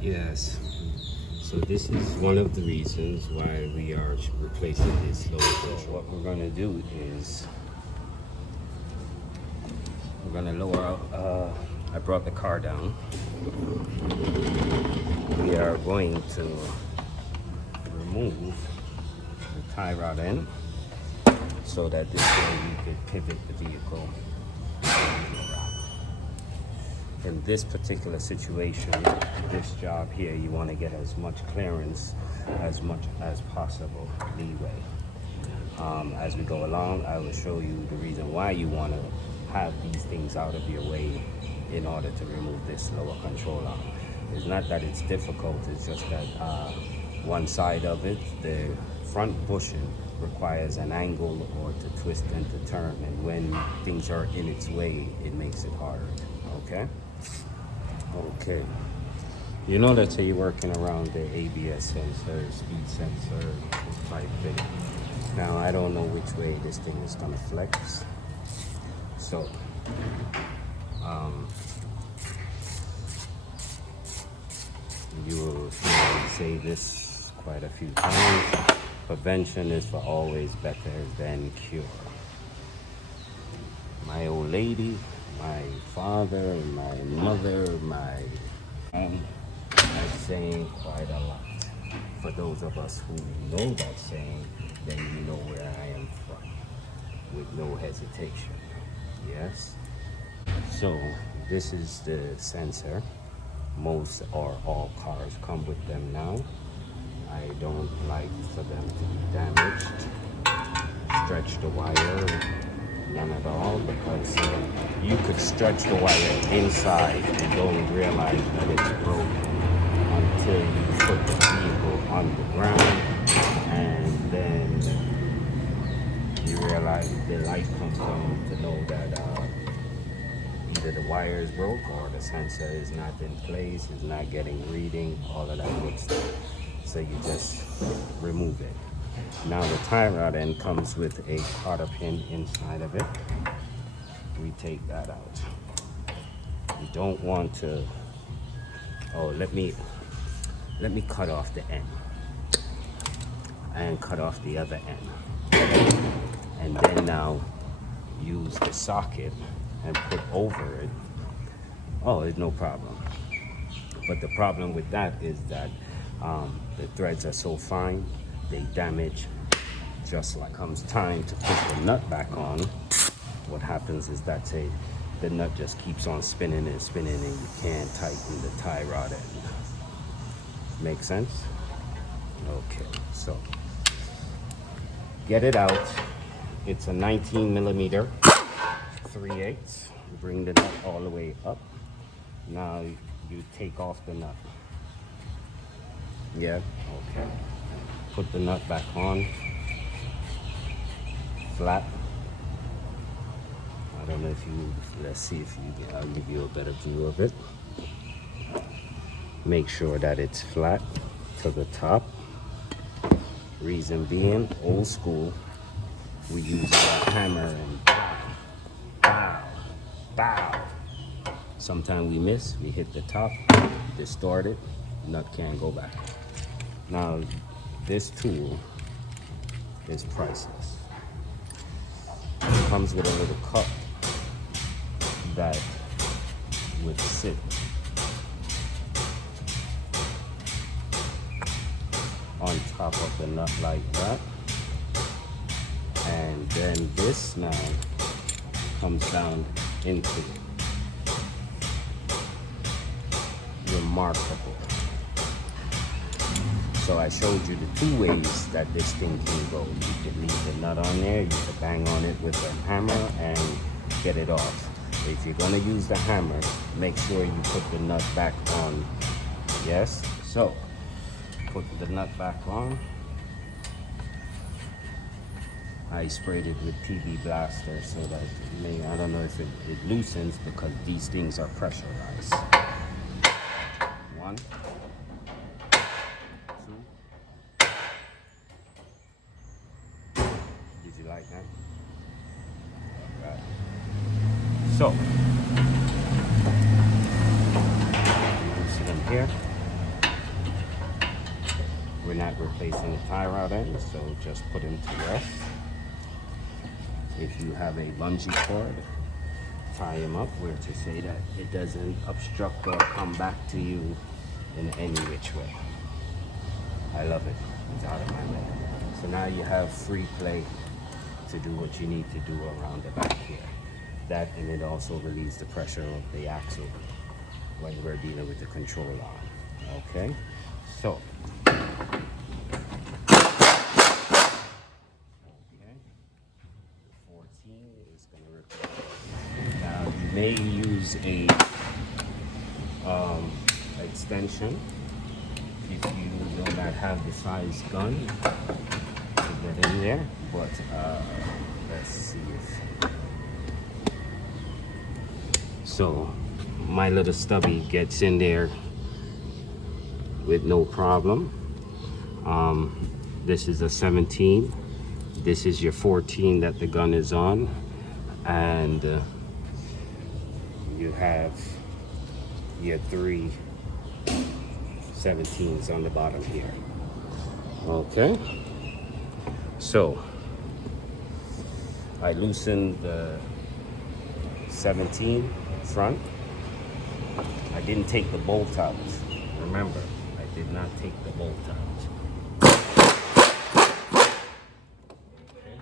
Yes. So this is one of the reasons why we are replacing this lower control. So what we're going to do is we're going to lower out. I brought the car down. We are going to remove the tie rod end so that this way you could pivot the vehicle. In this particular situation, this job here, you want to get as much clearance as much as possible, leeway. As we go along, I will show you the reason why you want to have these things out of your way in order to remove this lower control arm. It's not that it's difficult, it's just that one side of it, the front bushing, requires an angle or to twist and to turn, and when things are in its way, it makes it harder. Okay. You know that you're working around the ABS sensor, speed sensor type thing. Now I don't know which way this thing is gonna flex. So you will hear me say this quite a few times. Prevention is for always better than cure. My old lady, my father, my mother, my that saying quite a lot. For those of us who know that saying, then you know where I am from, with no hesitation. Yes? So, this is the sensor. Most or all cars come with them now. I don't like for them to be damaged. Stretch the wire, none at all, because you could stretch the wire inside and don't realize that it's broken until you put the vehicle on the ground, and then you realize the light comes on to know that either the wire is broke or the sensor is not in place, is not getting reading, all of that good stuff. So you just remove it. Now the tie rod end comes with a cotter pin inside of it. We take that out. You don't want to, let me cut off the end and cut off the other end. And then now use the socket and put over it. Oh, it's no problem. But the problem with that is that the threads are so fine, they damage just like comes time to put the nut back on. What happens is that the nut just keeps on spinning and spinning, and you can't tighten the tie rod end. Make sense? Okay, so get it out. It's a 19 millimeter 3/8. Bring the nut all the way up. Now you take off the nut. Yeah, okay. Put the nut back on. Flat. I don't know if you, let's see if you, I'll give you a better view of it. Make sure that it's flat to the top. Reason being, old school, we use a hammer and bow, bow. Sometimes we miss, we hit the top, distort it, nut can't go back. Now, this tool is priceless. It comes with a little cup that would sit on top of the nut like that. And then this now comes down into it. Remarkable. So I showed you the two ways that this thing can go. You could leave the nut on there, you could bang on it with a hammer and get it off. If you're gonna use the hammer, make sure you put the nut back on. Yes? So, put the nut back on. I sprayed it with PB Blaster so that I don't know if it loosens, because these things are pressurized. 1, 2. Did you like that? All right. So, 'em here. We're not replacing the tie rod ends, so just put them to rest. If you have a bungee cord, tie them up where to say that it doesn't obstruct or come back to you in any which way. I love it. It's out of my way. So now you have free play to do what you need to do around the back here. That, and it also relieves the pressure of the axle when we're dealing with the control arm. Okay, so. Okay, 14 is going to replace. Now you may use a extension if you do not have the size gun to get in there, but let's see if so my little stubby gets in there with no problem. This is a 17, this is your 14 that the gun is on, and you have your 3 17s on the bottom here. Okay, so I loosened the 17 front. I didn't take the bolt out. Remember, I did not take the bolt out. Okay,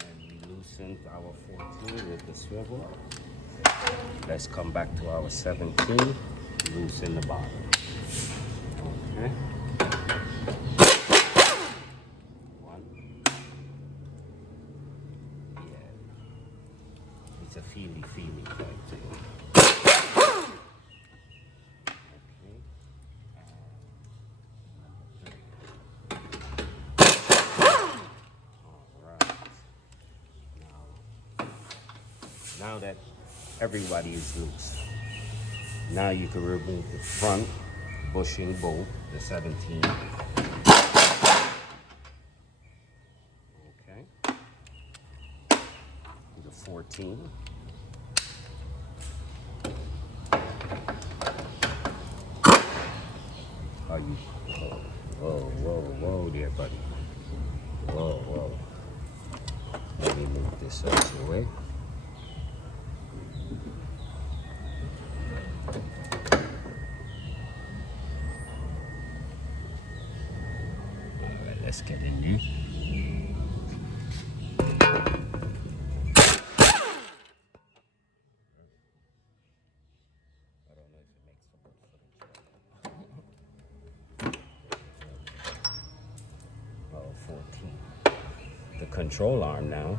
and we loosened our 14 with the swivel. Let's come back to our 17. Loosen the bottom. Okay. One. Yeah. It's a feely type thing. Okay. Alright. Now that everybody is loose, now you can remove the front bushing bolt, the 17. Okay. The 14. Are you? Whoa there, buddy. Whoa. Let me move this out of the way. Let's get in there. I don't know if it makes for good footage. Oh, 14. The control arm now.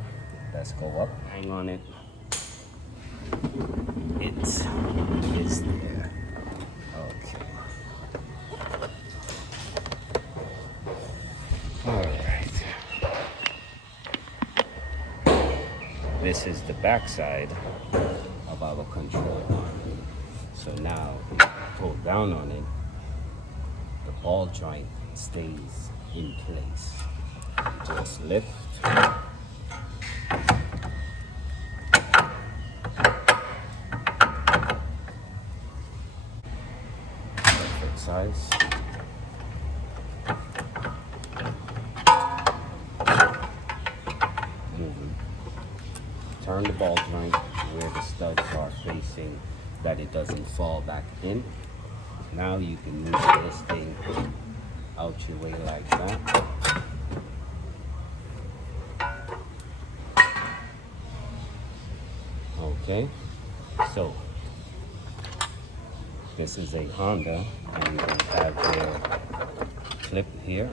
Let's go up. Hang on it. It is there. Okay. Alright. This is the back side of our control arm. So now, if you pull down on it, the ball joint stays in place. Just lift. Perfect size. Turn the ball joint where the studs are facing, that it doesn't fall back in. Now you can move this thing out your way like that. Okay, so this is a Honda, and you have their clip here.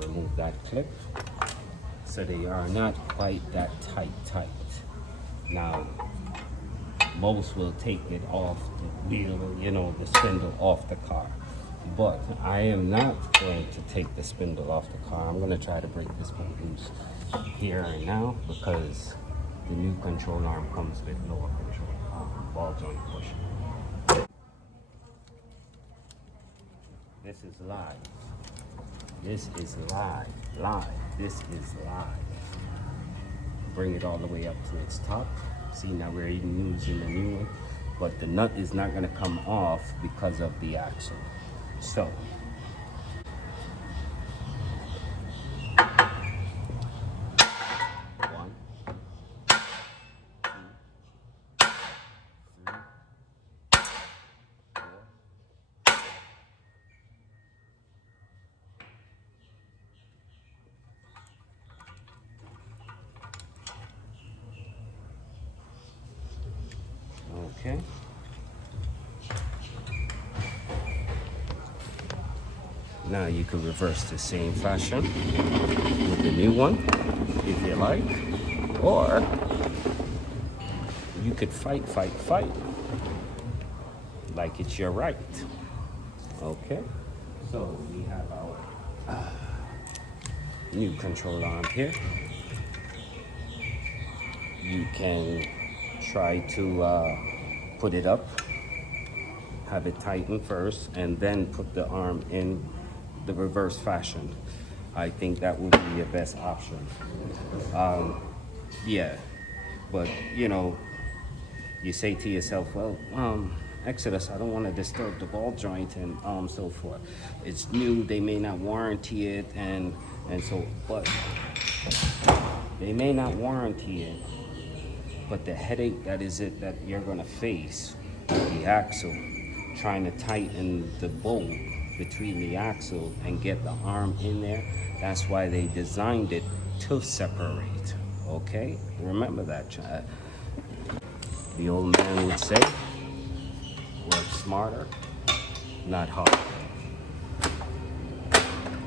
Remove that clip. So they are not quite that tight. Now, most will take it off the wheel, the spindle off the car. But I am not going to take the spindle off the car. I'm going to try to break this one loose here and now, because the new control arm comes with lower control ball joint push. This is live. This is live. This is live. Bring it all the way up to its top. See, now we're even using the new one, but the nut is not going to come off because of the axle. So Now you could reverse the same fashion with the new one if you like, or you could fight like it's your right. Okay, so we have our new control arm here. You can try to put it up, have it tighten first, and then put the arm in the reverse fashion. I think that would be your best option. Yeah, but you know, you say to yourself, well, Exodus, I don't want to disturb the ball joint and so forth. It's new, they may not warranty it, and so, but they may not warranty it, but the headache that is it that you're gonna face with the axle, trying to tighten the bolt between the axle and get the arm in there. That's why they designed it to separate. Okay, remember that, child. The old man would say, work smarter, not harder.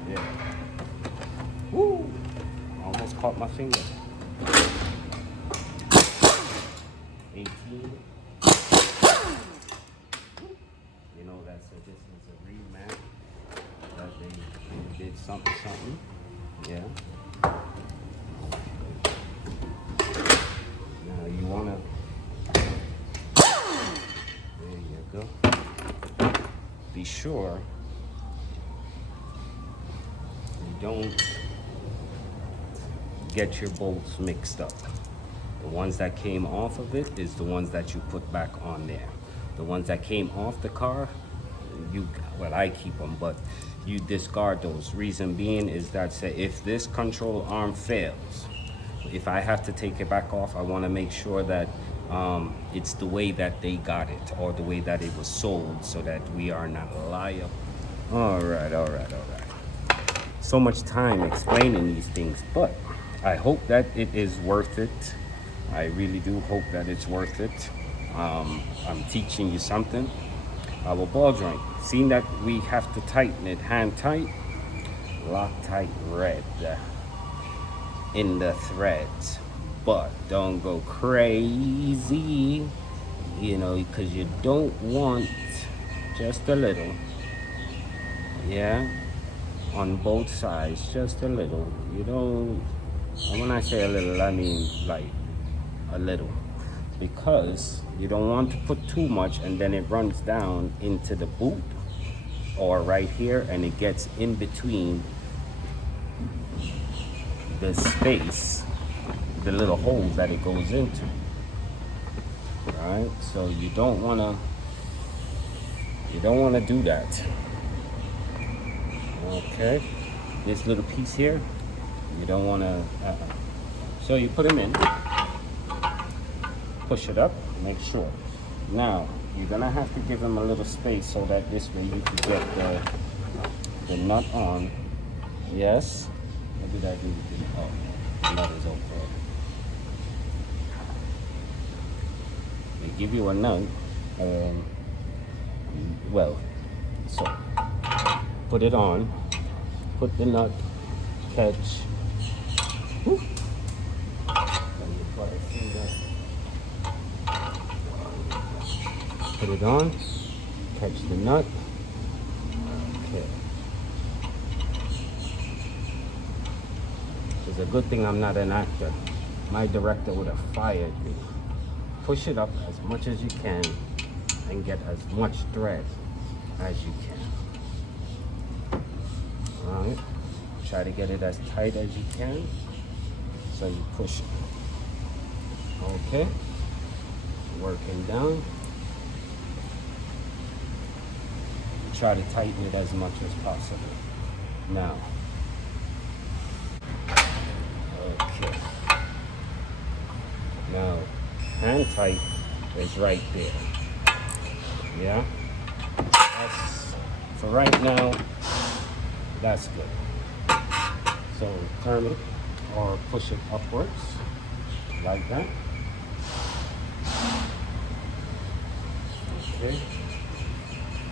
Yeah. Woo! Almost caught my finger. 18. You know, that's this is a remap that they did something. Yeah. Now you wanna. There you go. Be sure you don't get your bolts mixed up. The ones that came off of it is the ones that you put back on there. The ones that came off the car, well, I keep them, but you discard those. Reason being is that, say, if this control arm fails, if I have to take it back off, I want to make sure that it's the way that they got it or the way that it was sold, so that we are not liable. All right. So much time explaining these things, but I hope that it is worth it. I really do hope that it's worth it. I'm teaching you something. Our ball joint, seeing that we have to tighten it hand tight, Loctite red in the threads, but don't go crazy, you know, because you don't want just a little, yeah, on both sides, just a little. You don't, and when I say a little, I mean like a little, because you don't want to put too much and then it runs down into the boot or right here and it gets in between the space, the little holes that it goes into. Right? So you don't wanna do that. Okay, this little piece here, you don't wanna. So you put them in, push it up, make sure. Now you're gonna have to give them a little space so that this way you can get the nut on. Yes. What did I do with the? Oh, the nut is okay. They give you a nut. Well, so put it on. Put the nut. Catch. Whoop. Put it on. Catch the nut. Okay. It's a good thing I'm not an actor. My director would have fired me. Push it up as much as you can and get as much thread as you can. Alright. Try to get it as tight as you can. So you push it. Okay. Working down. Try to tighten it as much as possible. Now. Okay. Now, hand tight is right there. Yeah? That's, for right now, that's good. So turn it or push it upwards, like that. Okay.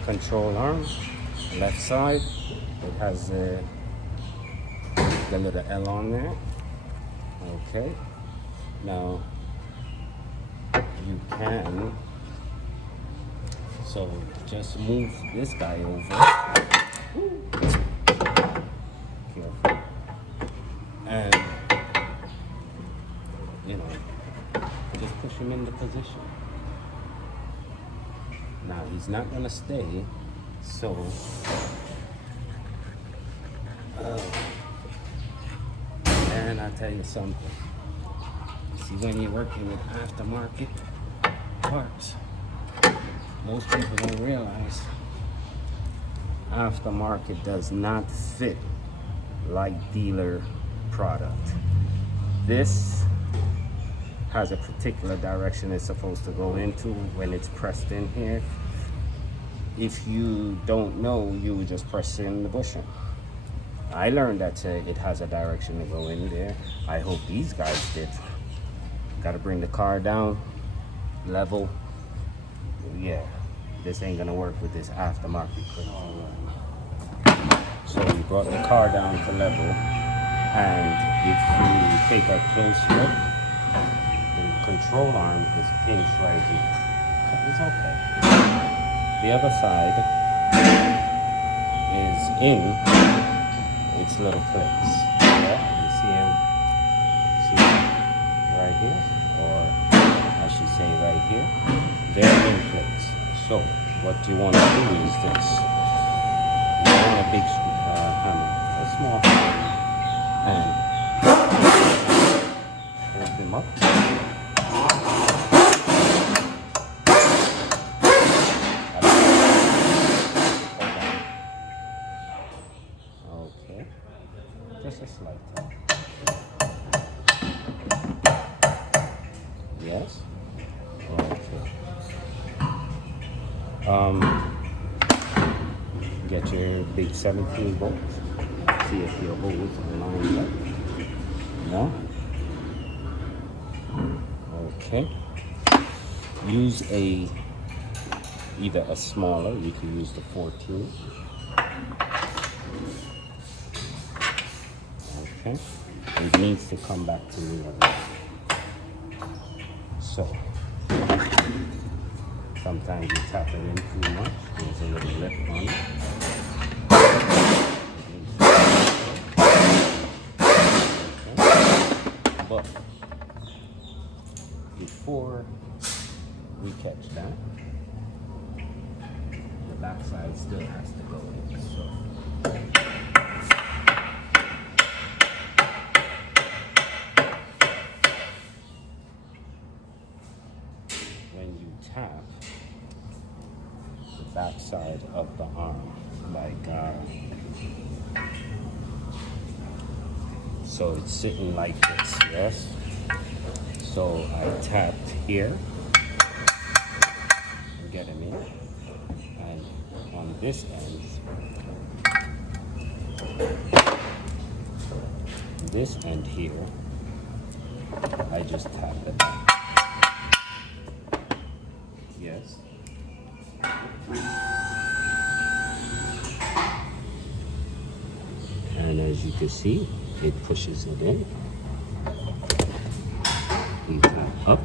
Control arm. Left side, it has the little L on there. Okay. Now you can, so just move this guy over. Careful. And you know, just push him into position. Now he's not gonna stay, so and I'll tell you something. See, when you're working with aftermarket parts, most people don't realize aftermarket does not fit like dealer product. This has a particular direction it's supposed to go into when it's pressed in here. If you don't know, you would just press in the bushing. I learned that it has a direction to go in there. I hope these guys did. Got to bring the car down, level. Yeah, this ain't gonna work with this aftermarket crate. So we brought the car down to level, and if you take a close look, the control arm is pinched right here. It's okay. The other side is in its little place. Yeah, you see him? See him right here, or I should say right here. They're in place. So what you want to do is this: you want a big hammer, a small hammer, and hold them up. Okay, just a slight tap. Yes. Okay. Get your big 17 bolts. See if your holes are lined up. No. Okay. Use either a smaller. You can use the 14. Okay. It needs to come back to me. So, sometimes you tap it in too much. There's a little lip on it. Okay. But before we catch that, the backside still has to go in. So. Tap the back side of the arm, like so it's sitting like this, yes? So I tapped here and get him in, and on this end here, I just tap it back. Yes. And as you can see, it pushes it in. You tap up.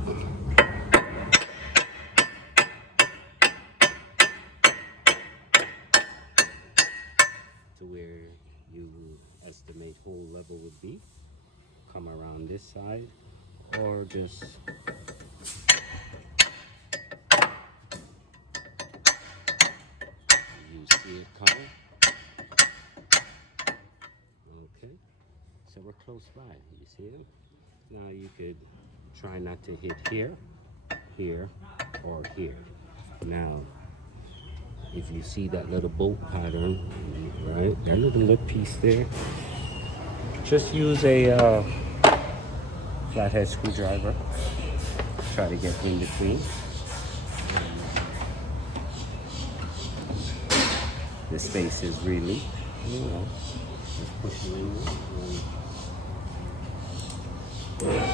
To where you estimate hole level would be. Come around this side, or just see it coming. Okay, so we're close by. You see it? Now you could try not to hit here, here, or here. Now, if you see that little bolt pattern, right, that little lip piece there, just use a flathead screwdriver. Try to get in between. The space is really, you know, just push it in and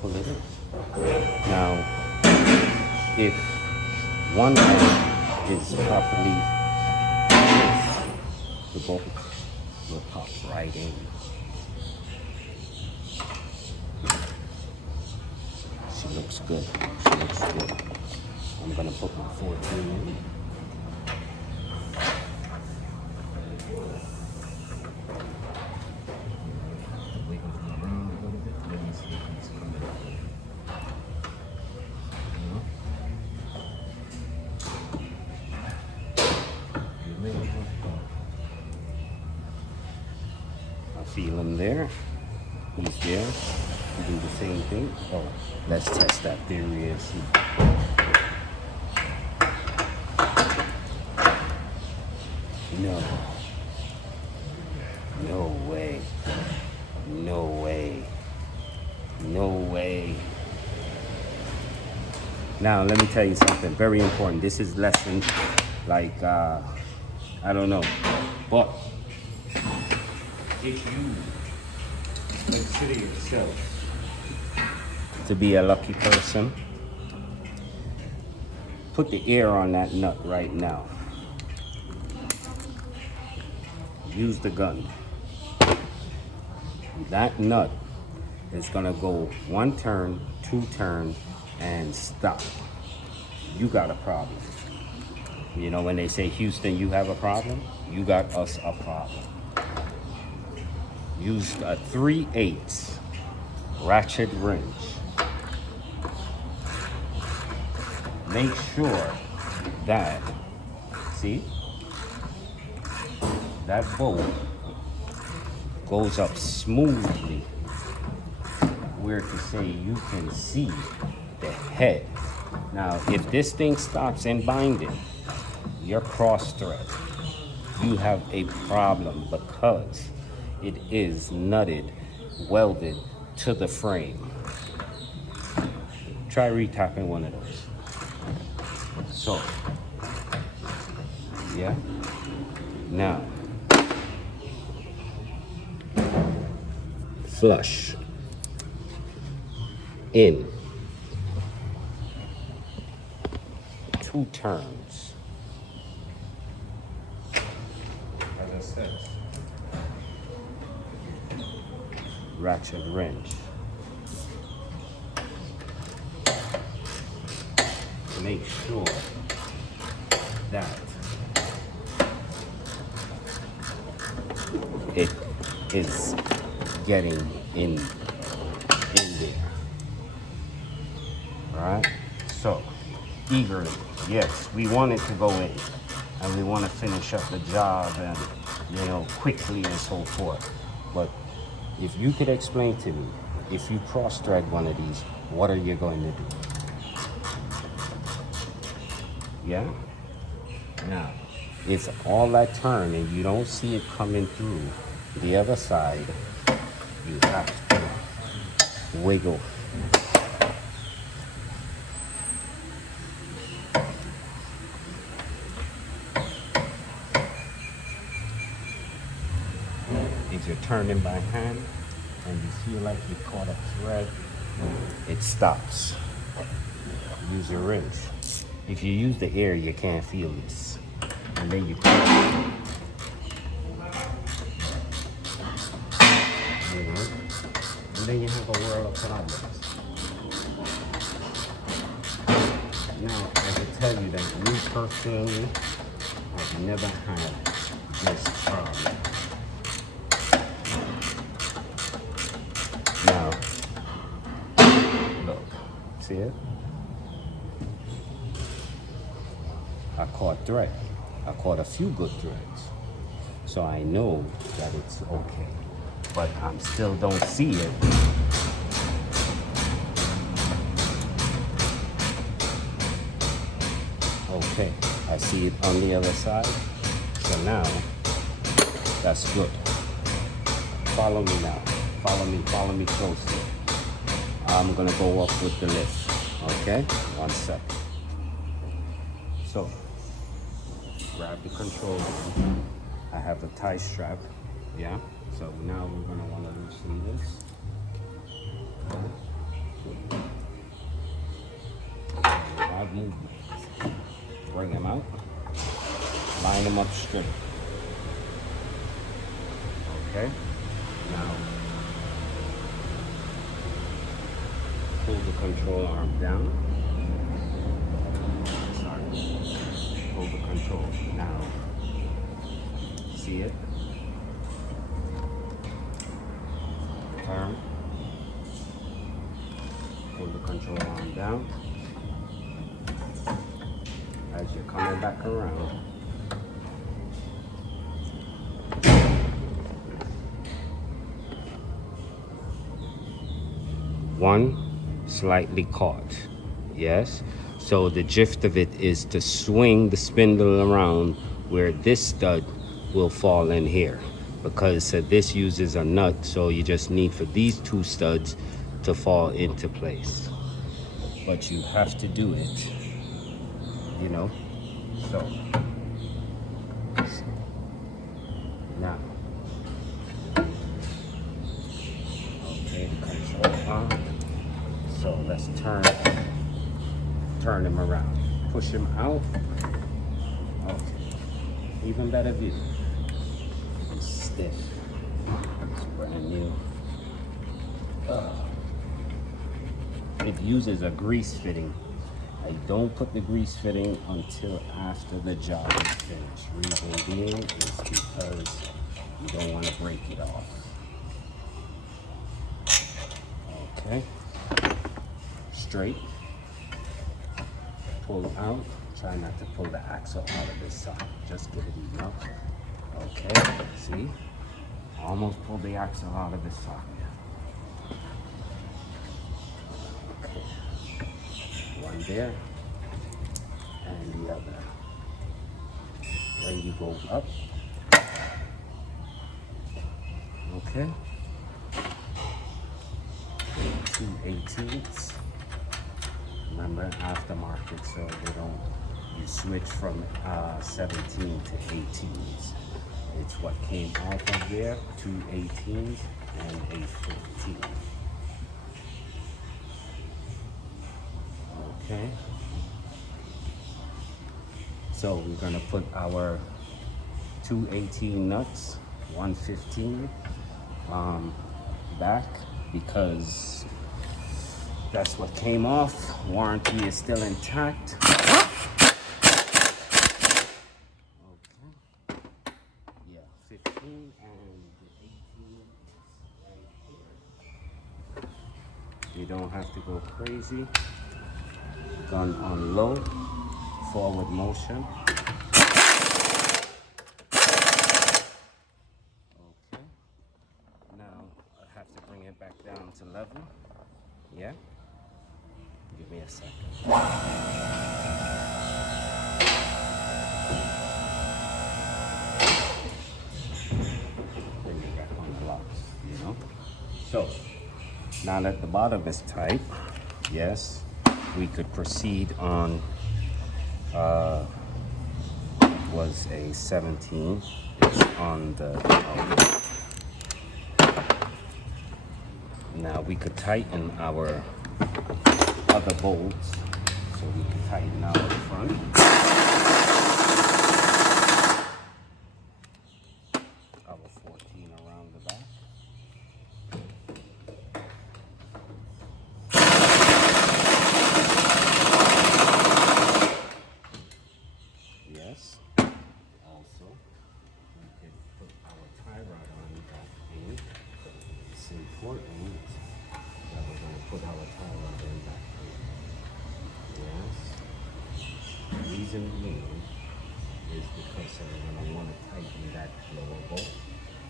pull it in. Now, if one end is properly placed, the bolt will pop right in. She looks good. She looks good. I'm gonna put my 14 in. I feel him there. He's there. We do the same thing. Oh, let's test that theory and see. No. No way. No way. No way. Now, let me tell you something very important. This is lesson, like, I don't know. But if you consider yourself to be a lucky person, put the air on that nut right now. Use the gun. That nut is gonna go 1 turn, 2 turn, and stop. You got a problem. You know, when they say, Houston, you have a problem, you got us a problem. Use a 3/8 ratchet wrench. Make sure that, see, that bolt goes up smoothly, where to say you can see the head. Now, if this thing stops in binding, your cross thread, you have a problem because it is nutted, welded to the frame. Try retapping one of those. So, yeah. Now, flush in 2 turns. As I said, ratchet wrench. Make sure that it is getting in there. All right. So eagerly, yes, we want it to go in, and we want to finish up the job, and quickly and so forth. But if you could explain to me, if you cross-thread one of these, what are you going to do? Yeah? Now, it's all that turn and you don't see it coming through the other side, you have to wiggle. If you're turning by hand and you feel like you caught a thread, it stops. Use your wrench. If you use the air, you can't feel this. And then you and then you have a world of problems. Now, I can tell you that me personally, I've never had this problem. Now, look, see it? I caught thread. I caught a few good threads. So I know that it's okay. But I still don't see it. Okay, I see it on the other side. So now, that's good. Follow me now. Follow me closely. I'm gonna go up with the lift. Okay, 1 second. So, grab the controller. I have the tie strap, yeah? So now we're gonna wanna loosen this. I've moved. Bring them out. Line them up straight. Okay? Now, pull the control arm down. Sorry. Pull the control. Now, see it? Turn. Pull the control arm down. As you're coming back around, one slightly caught. Yes, so the gist of it is to swing the spindle around where this stud will fall in here, because this uses a nut, so you just need for these two studs to fall into place. But you have to do it, you know. So now, okay, control on. So let's turn him around. Push him out. Okay. Even better view. It's stiff. It's brand new. It uses a grease fitting. I don't put the grease fitting until after the job is finished. Reason being is because you don't want to break it off. Okay. Straight. Pull out. Try not to pull the axle out of this side. Just get it enough. Okay. See? Almost pulled the axle out of this socket. Okay. One there. And the other. When you go up. Okay. 2/18ths. Remember, aftermarket, so they don't, you switch from 17 to 18s. It's what came off of there, 2/18ths and a 15. Okay. So we're gonna put our 2/18 nuts, 1/15 back, because that's what came off. Warranty is still intact. Okay. Yeah, 15 and 18 right here. You don't have to go crazy. Gun on low, forward motion. Okay. Now I have to bring it back down to level. Yeah. Give me a second. Bring it back on the locks, you know? So, now that the bottom is tight, yes, we could proceed on, was a 17. It's on the, now we could tighten our other bolts, so we can tighten out the front. Our 14 around the back. Yes. Also, we can put our tie rod on back in. It's important that we're going to put our tie rod in back. Yes. The reason being is because we're going to want to tighten that lower bolt,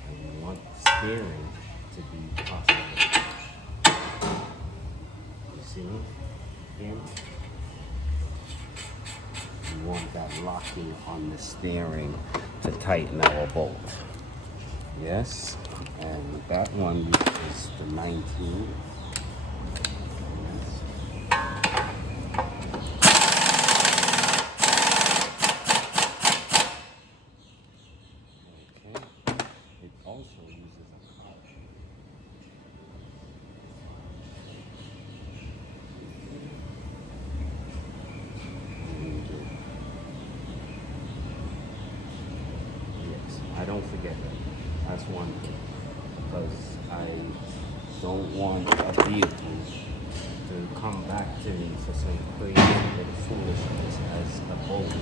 and we want steering to be possible. You see me? Again? We want that locking on the steering to tighten our bolt. Yes. And that one is the 19. Also uses a collar. I don't forget that. That's one thing. Because I don't want a vehicle to come back to me for some crazy little foolishness as a bolt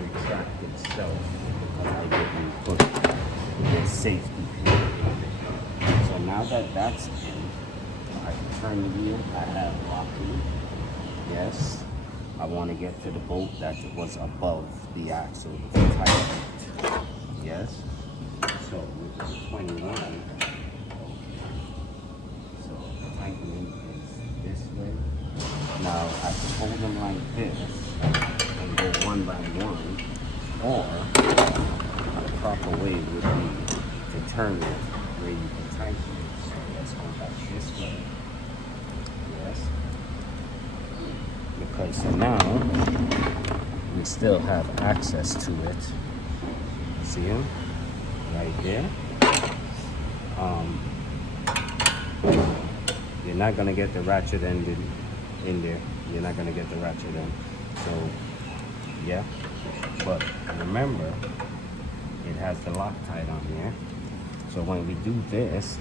retract itself because I didn't put the safety pin. So now that that's in, I can turn the wheel. I have locking. Yes. I want to get to the bolt that was above the axle to tighten it. Yes. So with the 21, so the tightening is this way. Now I can hold them like this and go one by one, or the proper way would be to turn it where you can tighten it. So let's go back this way. Yes. Because so now we still have access to it. See him? Right there. You're not gonna get the ratchet end in there. You're not gonna get the ratchet end. So yeah. But remember, it has the Loctite on here. So when we do this,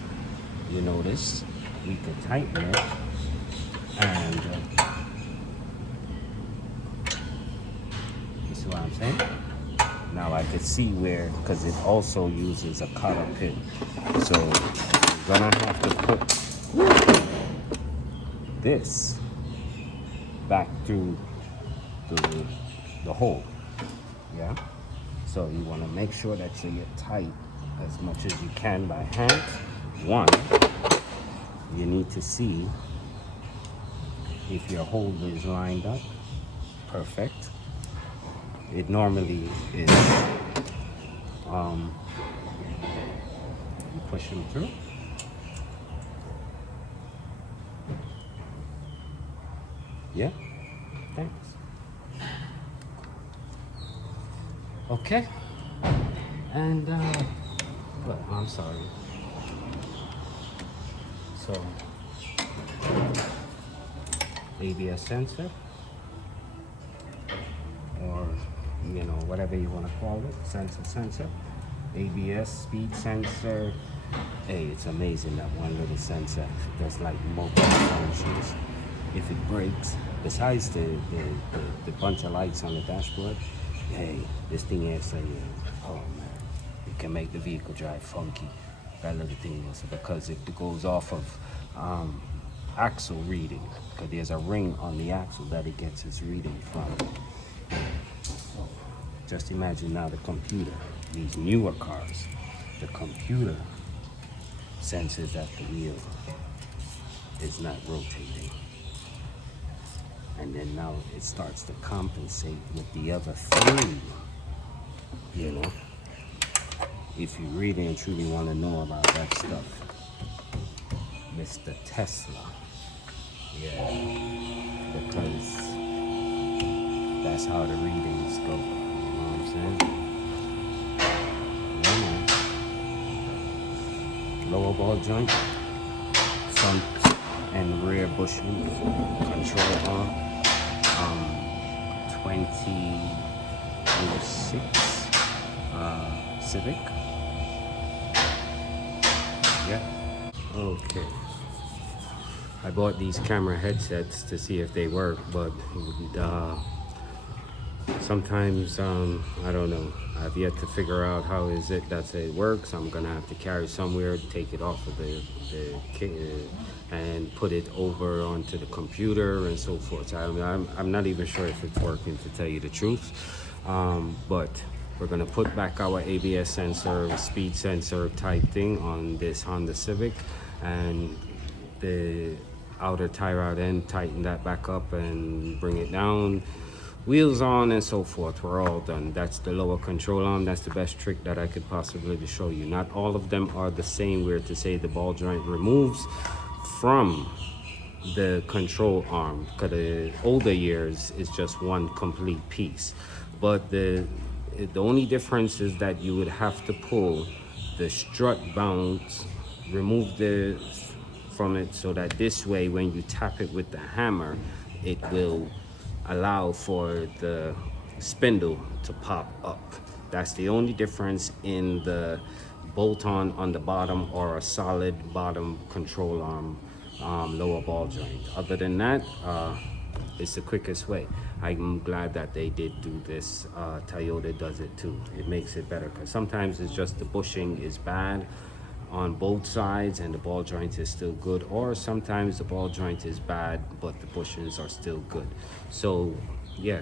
you notice we can tighten it and you see what I'm saying? Now I could see where, because it also uses a cotter pin. So you're gonna have to put this back through the hole. Yeah. So you want to make sure that you get tight as much as you can by hand. One, you need to see if your holder is lined up. Perfect. It normally is. You push them through. Yeah. Thanks. Okay. And but I'm sorry. So ABS sensor, or whatever you want to call it, sensor, ABS speed sensor. Hey, it's amazing that one little sensor does like multiple functions. If it breaks, besides the bunch of lights on the dashboard, hey, this thing is oh man, it can make the vehicle drive funky. That little thing is, because it goes off of axle reading, because there's a ring on the axle that it gets its reading from. So just imagine now the computer, these newer cars, the computer senses that the wheel is not rotating. And then now it starts to compensate with the other three, If you really and truly want to know about that stuff, Mr. Tesla. Yeah, because that's how the readings go. You know what I'm saying? Yeah, man. Lower ball joint, front and rear bushing, control arm, 2006 Civic. Yeah. Okay. I bought these camera headsets to see if they work, but sometimes I don't know. I've yet to figure out how is it that it works. I'm gonna have to carry somewhere, take it off of the and put it over onto the computer and so forth. So I'm not even sure if it's working, to tell you the truth. But we're gonna put back our ABS sensor, speed sensor type thing on this Honda Civic, and the outer tie rod end, tighten that back up and bring it down. Wheels on and so forth. We're all done. That's the lower control arm. That's the best trick that I could possibly show you. Not all of them are the same, where to say the ball joint removes from the control arm, because the older years is just one complete piece. But the only difference is that you would have to pull the strut bounce, remove from it, so that this way when you tap it with the hammer, it will allow for the spindle to pop up. That's the only difference in the bolt-on the bottom or a solid bottom control arm lower ball joint. Other than that, it's the quickest way. I'm glad that they did do this. Toyota does it too. It makes it better because sometimes it's just the bushing is bad on both sides and the ball joint is still good, or sometimes the ball joint is bad but the bushings are still good. So yeah,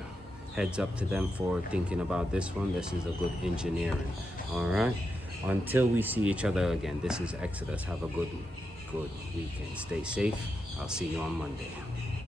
heads up to them for thinking about this one. This is a good engineering. All right, until we see each other again, this is Exodus. Have a good weekend. Stay safe. I'll see you on Monday.